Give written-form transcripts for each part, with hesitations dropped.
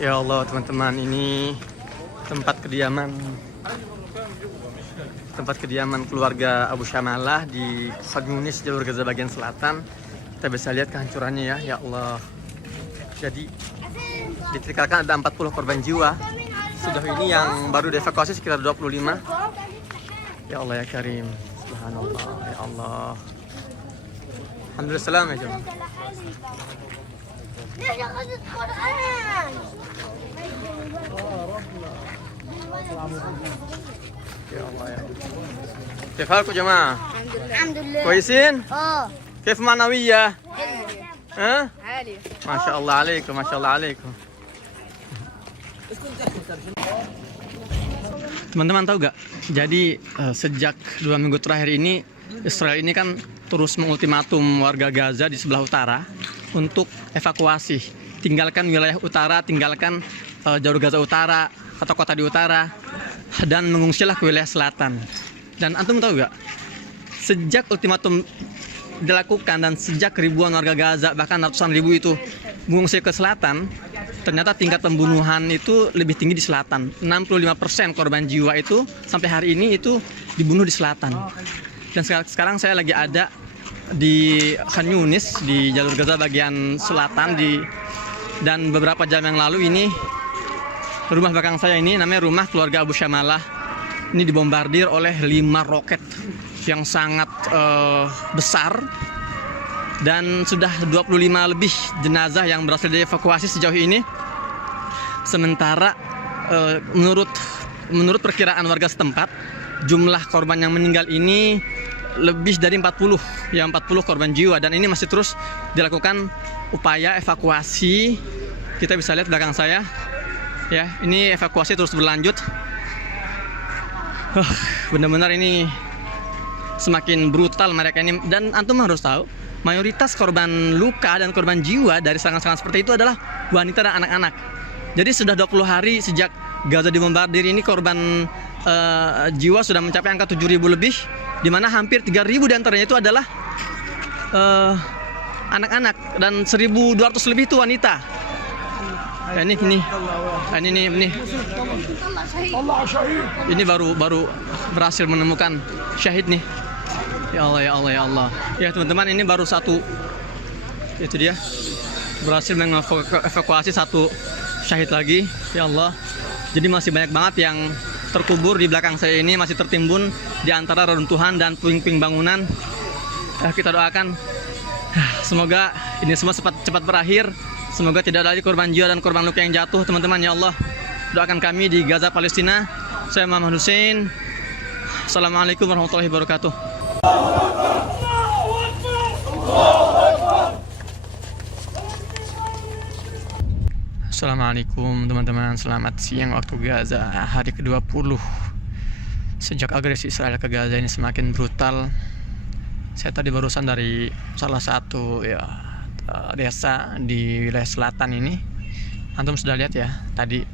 Ya Allah teman-teman, ini tempat kediaman keluarga Abu Syamalah di Khan Yunis, jalur Gaza bagian selatan. Kita bisa lihat kehancurannya ya. Ya Allah. Jadi diperkirakan ada 40 korban jiwa. Sejauh ini yang baru dievakuasi sekitar 25. Ya Allah ya Karim. Subhanallah ya Allah. Alhamdulillah salam ya jemaah. يا الله يا الله. كيف حالكم يا جماعة؟ الحمد لله. كويسين؟ اه كيف معنوية؟ ها؟ عالي. ما شاء الله عليكم ما شاء الله عليكم. Teman-teman tahu gak? Jadi sejak 2 minggu terakhir ini Israel ini kan terus mengultimatum warga Gaza di sebelah utara untuk evakuasi, tinggalkan wilayah utara, tinggalkan jalur Gaza utara atau kota di utara, dan mengungsilah ke wilayah selatan. Dan antum tahu gak? Sejak ultimatum dilakukan dan sejak ribuan warga Gaza, bahkan ratusan ribu itu mengungsi ke selatan, ternyata tingkat pembunuhan itu lebih tinggi di selatan. 65% korban jiwa itu sampai hari ini itu dibunuh di selatan. Dan sekarang saya lagi ada di Khan Yunis, di jalur Gaza bagian selatan, dan beberapa jam yang lalu ini rumah belakang saya ini namanya rumah keluarga Abu Syamalah. Ini dibombardir oleh 5 roket yang sangat besar, dan sudah 25 lebih jenazah yang berhasil dievakuasi sejauh ini. Sementara menurut perkiraan warga setempat, jumlah korban yang meninggal ini lebih dari 40 korban jiwa, dan ini masih terus dilakukan upaya evakuasi. Kita bisa lihat belakang saya ya, ini evakuasi terus berlanjut. Benar-benar ini semakin brutal mereka ini, dan antum harus tahu mayoritas korban luka dan korban jiwa dari serangan-serangan seperti itu adalah wanita dan anak-anak. Jadi sudah 20 hari sejak Gaza dibombardir ini, korban jiwa sudah mencapai angka 7.000 lebih, di mana hampir 3.000 diantaranya itu adalah anak-anak, dan 1.200 lebih itu wanita. Ya, ini baru berhasil menemukan syahid nih. Ya Allah ya Allah ya Allah. Ya teman-teman, ini baru satu, itu dia, berhasil mengevakuasi satu syahid lagi. Ya Allah. Jadi masih banyak banget yang terkubur di belakang saya ini, masih tertimbun di antara reruntuhan dan puing-puing bangunan. Kita doakan semoga ini semua cepat berakhir. Semoga tidak ada lagi korban jiwa dan korban luka yang jatuh, teman-teman. Ya Allah, doakan kami di Gaza, Palestina. Saya Muhammad Hussein. Assalamualaikum warahmatullahi wabarakatuh. Assalamualaikum teman-teman, selamat siang waktu Gaza, hari ke-20 sejak agresi Israel ke Gaza ini semakin brutal. Saya tadi barusan dari salah satu desa di wilayah selatan ini. Antum sudah lihat ya tadi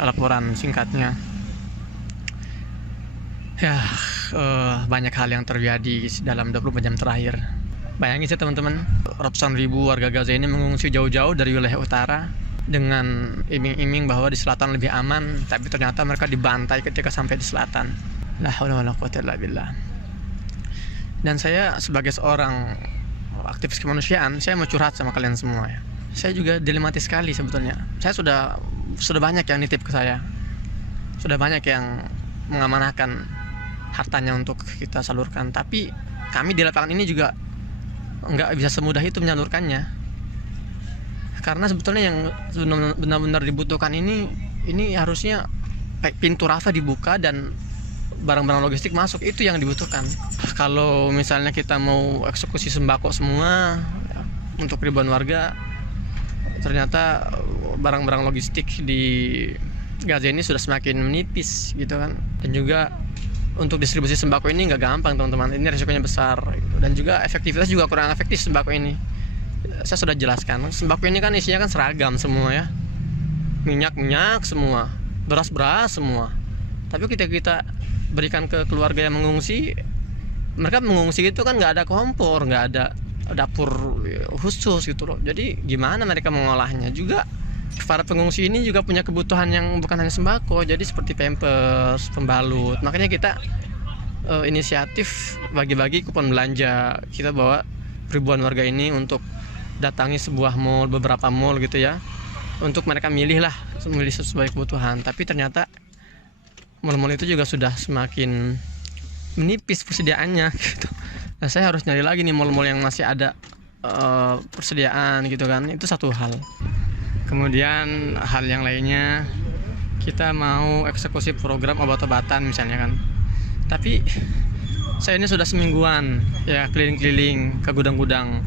laporan singkatnya. Ya, banyak hal yang terjadi dalam 24 jam terakhir. Bayangin sih teman-teman, ratusan ribu warga Gaza ini mengungsi jauh-jauh dari wilayah utara dengan iming-iming bahwa di selatan lebih aman, tapi ternyata mereka dibantai ketika sampai di selatan. La haula wala quwwata illa billah. Dan saya sebagai seorang aktivis kemanusiaan, saya mau curhat sama kalian semua ya. Saya juga dilematis sekali sebetulnya. Saya sudah banyak yang nitip ke saya. Sudah banyak yang mengamanahkan hartanya untuk kita salurkan, tapi kami di lapangan ini juga nggak bisa semudah itu menyalurkannya, karena sebetulnya yang benar-benar dibutuhkan ini harusnya pintu rafa dibuka dan barang-barang logistik masuk, itu yang dibutuhkan. Kalau misalnya kita mau eksekusi sembako semua ya, untuk ribuan warga, ternyata barang-barang logistik di Gaza ini sudah semakin menipis gitu kan. Dan juga untuk distribusi sembako ini nggak gampang teman-teman, ini resikonya besar gitu. Dan juga efektivitas juga kurang efektif sembako ini. Saya sudah jelaskan, sembako ini kan isinya kan seragam semua ya, minyak semua, beras semua. Tapi kita berikan ke keluarga yang mengungsi, mereka mengungsi itu kan nggak ada kompor, nggak ada dapur khusus gitu loh. Jadi gimana mereka mengolahnya juga, para pengungsi ini juga punya kebutuhan yang bukan hanya sembako, jadi seperti pampers, pembalut. Makanya kita inisiatif bagi-bagi kupon belanja. Kita bawa ribuan warga ini untuk datangi sebuah mall, beberapa mall gitu ya, untuk mereka milih sesuai kebutuhan. Tapi ternyata mall-mall itu juga sudah semakin menipis persediaannya gitu. Nah, saya harus nyari lagi nih mall-mall yang masih ada persediaan gitu kan. Itu satu hal. Kemudian hal yang lainnya, kita mau eksekusi program obat-obatan misalnya kan. Tapi saya ini sudah semingguan ya keliling-keliling ke gudang-gudang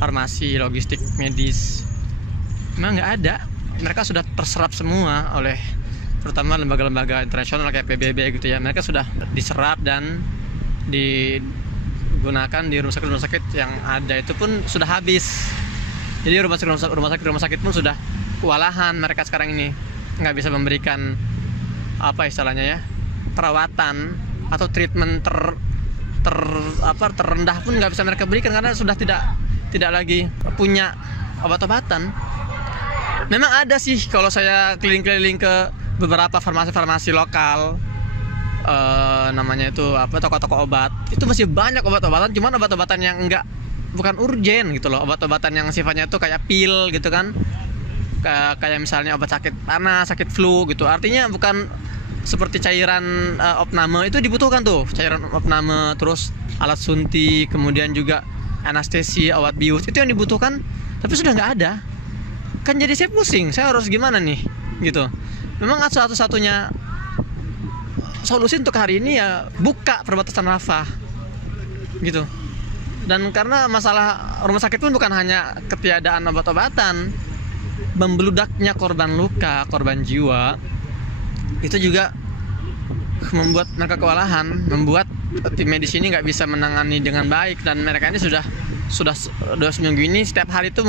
farmasi, logistik, medis. Memang nggak ada. Mereka sudah terserap semua oleh terutama lembaga-lembaga internasional kayak PBB gitu ya. Mereka sudah diserap dan digunakan di rumah sakit yang ada itu pun sudah habis. Jadi rumah sakit pun sudah kewalahan mereka sekarang ini, nggak bisa memberikan apa istilahnya ya, perawatan atau treatment terendah pun nggak bisa mereka berikan karena sudah tidak lagi punya obat-obatan. Memang ada sih kalau saya keliling-keliling ke beberapa farmasi-farmasi lokal, namanya itu toko-toko obat, itu masih banyak obat-obatan, cuman obat-obatan yang bukan urgen gitu loh, obat-obatan yang sifatnya itu kayak pil gitu kan, kayak misalnya obat sakit panas, sakit flu gitu. Artinya bukan seperti cairan opname, itu dibutuhkan tuh cairan opname, terus alat suntik, kemudian juga anestesi, obat bius, itu yang dibutuhkan, tapi sudah nggak ada kan. Jadi saya pusing, saya harus gimana nih gitu. Memang satu-satunya solusi untuk hari ini ya buka perbatasan Rafah gitu. Dan karena masalah rumah sakit pun bukan hanya ketiadaan obat-obatan, membeludaknya korban luka, korban jiwa, itu juga membuat mereka kewalahan, membuat tim medis ini nggak bisa menangani dengan baik. Dan mereka ini sudah seminggu ini setiap hari itu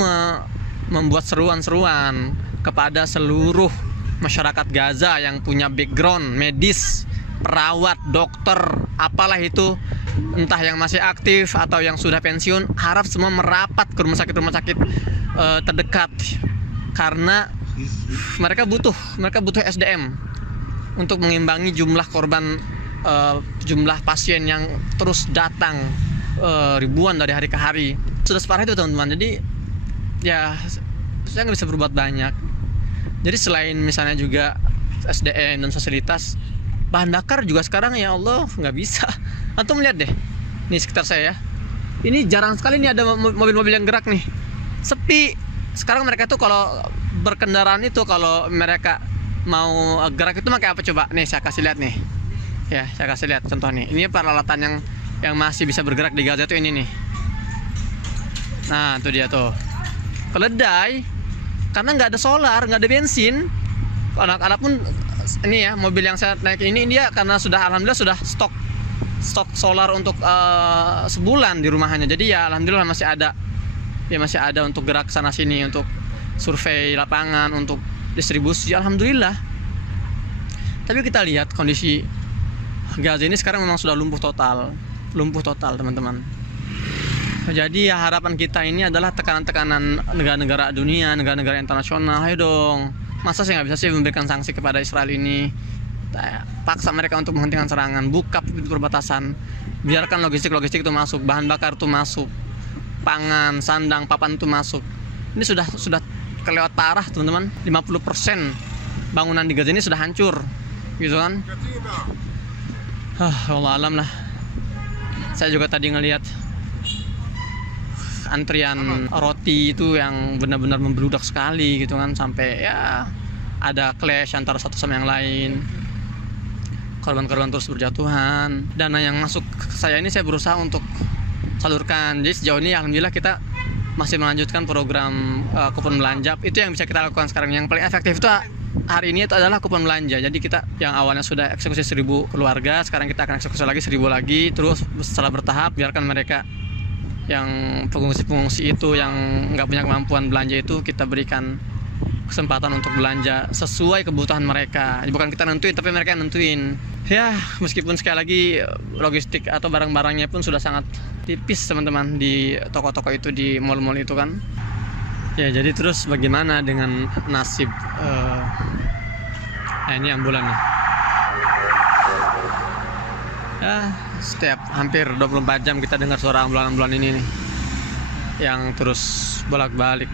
membuat seruan-seruan kepada seluruh masyarakat Gaza yang punya background medis, perawat, dokter, apalah itu, entah yang masih aktif atau yang sudah pensiun, harap semua merapat ke rumah sakit terdekat karena mereka butuh SDM untuk mengimbangi jumlah korban, jumlah pasien yang terus datang ribuan dari hari ke hari. Sudah separah itu teman-teman. Jadi ya saya nggak bisa berbuat banyak. Jadi selain misalnya juga SDM dan fasilitas, bahan bakar juga sekarang ya Allah nggak bisa. Antum lihat deh, nih sekitar saya ya, ini jarang sekali nih ada mobil-mobil yang gerak nih, sepi. Sekarang mereka tuh kalau berkendaraan itu, kalau mereka mau gerak itu pakai apa coba? Nih saya kasih lihat nih, ya saya kasih lihat contoh nih. Ini peralatan yang masih bisa bergerak di Gaza itu ini nih. Nah itu dia tuh, keledai, karena nggak ada solar, nggak ada bensin. Anak-anak pun ini ya, mobil yang saya naik ini dia karena sudah alhamdulillah sudah stok solar untuk sebulan di rumahnya. Jadi ya alhamdulillah masih ada untuk gerak sana sini, untuk survei lapangan, untuk distribusi, alhamdulillah. Tapi kita lihat kondisi Gaza ini sekarang memang sudah lumpuh total teman-teman. Jadi ya harapan kita ini adalah tekanan-tekanan negara-negara dunia, negara-negara internasional. Ayo dong, masa sih nggak bisa sih memberikan sanksi kepada Israel ini? Paksa mereka untuk menghentikan serangan, buka perbatasan, biarkan logistik itu masuk, bahan bakar itu masuk, pangan, sandang, papan itu masuk. Ini sudah kelewat parah teman-teman. 50% bangunan di Gaza ini sudah hancur gitu kan. Allah alam lah. Saya juga tadi ngelihat antrian roti itu yang benar-benar membeludak sekali gitu kan, sampai ya ada clash antara satu sama yang lain, korban-korban terus berjatuhan. Dana yang masuk ke saya ini saya berusaha untuk salurkan. Jadi sejauh ini alhamdulillah kita masih melanjutkan program kupon belanja. Itu yang bisa kita lakukan sekarang. Yang paling efektif itu hari ini itu adalah kupon belanja. Jadi kita yang awalnya sudah eksekusi 1000 keluarga, sekarang kita akan eksekusi lagi 1000 lagi, terus setelah bertahap. Biarkan mereka yang pengungsi itu yang nggak punya kemampuan belanja itu kita berikan kesempatan untuk belanja sesuai kebutuhan mereka. Bukan kita nentuin, tapi mereka yang nentuin. Ya meskipun sekali lagi logistik atau barang-barangnya pun sudah sangat tipis teman-teman di toko-toko itu, di mall-mall itu kan. Ya, jadi terus bagaimana dengan nasib ini ambulan nih. Ya, setiap hampir 24 jam kita dengar suara ambulan-ambulan ini nih, yang terus bolak-balik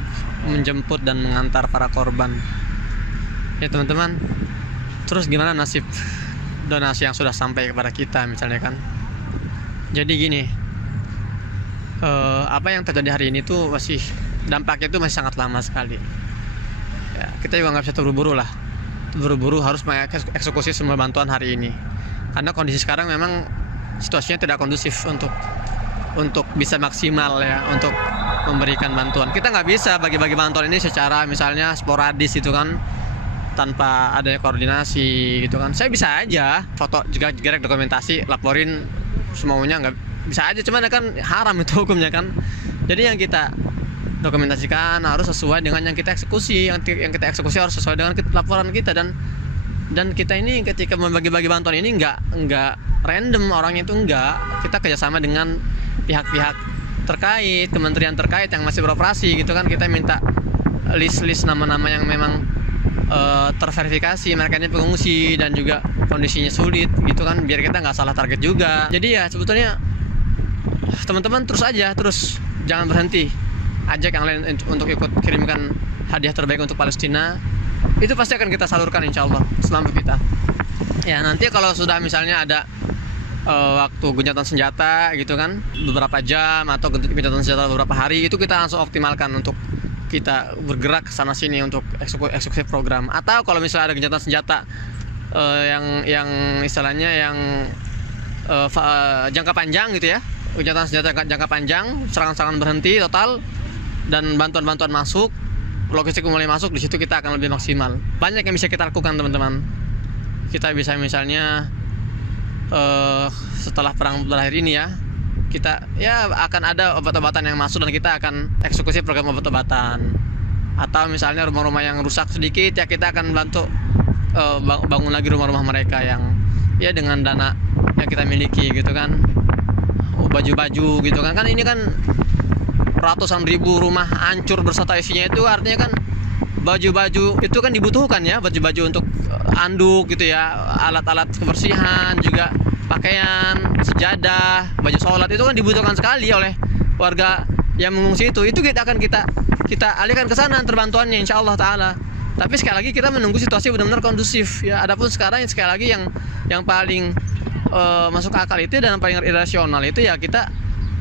menjemput dan mengantar para korban. Ya teman-teman, terus gimana nasib donasi yang sudah sampai kepada kita misalnya kan. Jadi gini, apa yang terjadi hari ini tuh masih dampaknya itu masih sangat lama sekali ya. Kita juga nggak bisa terburu-buru harus mengeksekusi semua bantuan hari ini, karena kondisi sekarang memang situasinya tidak kondusif untuk bisa maksimal ya, untuk memberikan bantuan. Kita nggak bisa bagi-bagi bantuan ini secara misalnya sporadis itu kan, tanpa adanya koordinasi gitu kan. Saya bisa aja foto juga direct dokumentasi, laporin semaunya, nggak bisa aja, cuman kan haram itu hukumnya kan. Jadi yang kita dokumentasikan harus sesuai dengan yang kita eksekusi, yang kita eksekusi harus sesuai dengan laporan kita. Dan kita ini ketika membagi-bagi bantuan ini nggak random orangnya, itu nggak, kita kerjasama dengan pihak-pihak terkait, kementerian terkait yang masih beroperasi gitu kan. Kita minta list nama-nama yang memang terverifikasi mereka ini pengungsi dan juga kondisinya sulit gitu kan, biar kita nggak salah target juga. Jadi ya sebetulnya teman-teman terus jangan berhenti, ajak yang lain untuk ikut kirimkan hadiah terbaik untuk Palestina. Itu pasti akan kita salurkan insya Allah selama kita. Ya nanti kalau sudah misalnya ada waktu gencatan senjata gitu kan, beberapa jam atau gencatan senjata beberapa hari, itu kita langsung optimalkan untuk kita bergerak ke sana sini untuk eksekusi program. Atau kalau misalnya ada gencatan senjata yang istilahnya yang jangka panjang gitu ya, gencatan senjata jangka panjang, serangan-serangan berhenti total dan bantuan-bantuan masuk, logistik mulai masuk, di situ kita akan lebih maksimal. Banyak yang bisa kita lakukan teman-teman. Kita bisa misalnya setelah perang berakhir ini ya, kita ya akan ada obat-obatan yang masuk dan kita akan eksekusi program obat-obatan. Atau misalnya rumah-rumah yang rusak sedikit ya, kita akan bantu bangun lagi rumah-rumah mereka yang ya dengan dana yang kita miliki gitu kan. Baju-baju gitu kan, ini kan ratusan ribu rumah hancur berserta isinya, itu artinya kan baju-baju itu kan dibutuhkan ya, baju-baju untuk anduk gitu ya, alat-alat kebersihan juga, pakaian, sejadah, baju sholat, itu kan dibutuhkan sekali oleh warga yang mengungsi itu kita akan kita alihkan ke sana terbantuannya insya Allah taala. Tapi sekali lagi kita menunggu situasi benar-benar kondusif ya. Adapun sekarang sekali lagi yang paling masuk akal itu dan paling irasional itu ya kita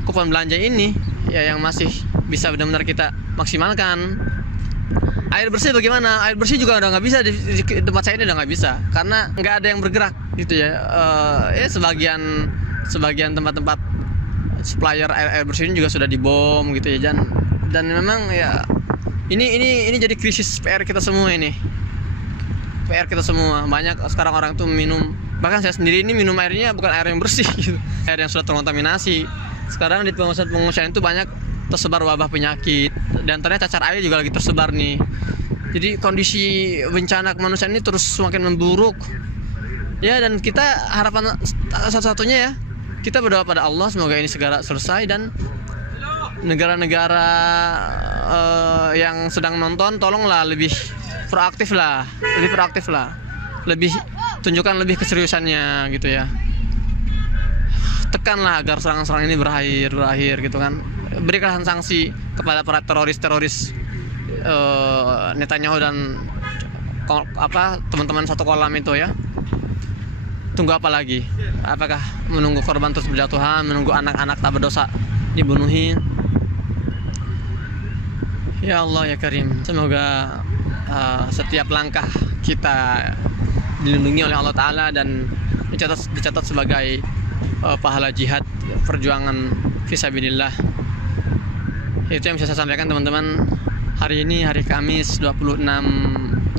kupon belanja ini ya, yang masih bisa benar-benar kita maksimalkan. Air bersih bagaimana? Air bersih juga udah nggak bisa di tempat saya ini, udah nggak bisa karena nggak ada yang bergerak gitu ya. Ya sebagian tempat-tempat supplier air bersih ini juga sudah dibom gitu ya, dan memang ya ini jadi krisis PR kita semua ini. PR kita semua. Banyak sekarang orang tuh minum, bahkan saya sendiri ini minum airnya bukan air yang bersih gitu. Air yang sudah terkontaminasi. Sekarang di pengungsian itu banyak tersebar wabah penyakit, dan ternyata cacar air juga lagi tersebar nih. Jadi kondisi bencana kemanusiaan ini terus semakin memburuk ya, dan kita harapan satu-satunya ya, kita berdoa pada Allah semoga ini segera selesai, dan negara-negara yang sedang nonton tolonglah lebih proaktif lah, lebih tunjukkan lebih keseriusannya gitu ya. Tekanlah agar serangan-serangan ini berakhir gitu kan. Berikan sanksi kepada para teroris Netanyahu dan teman-teman satu kolam itu ya. Tunggu apa lagi? Apakah menunggu korban terus berjatuhan, menunggu anak-anak tak berdosa dibunuhin? Ya Allah ya Karim, semoga setiap langkah kita dilindungi oleh Allah Ta'ala dan dicatat sebagai pahala jihad, perjuangan fisabilillah. Itu yang bisa saya sampaikan teman-teman. Hari ini hari Kamis 26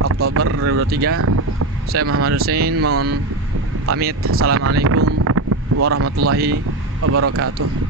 Oktober 2023. Saya Muhammad Hussein mohon pamit. Assalamualaikum warahmatullahi wabarakatuh.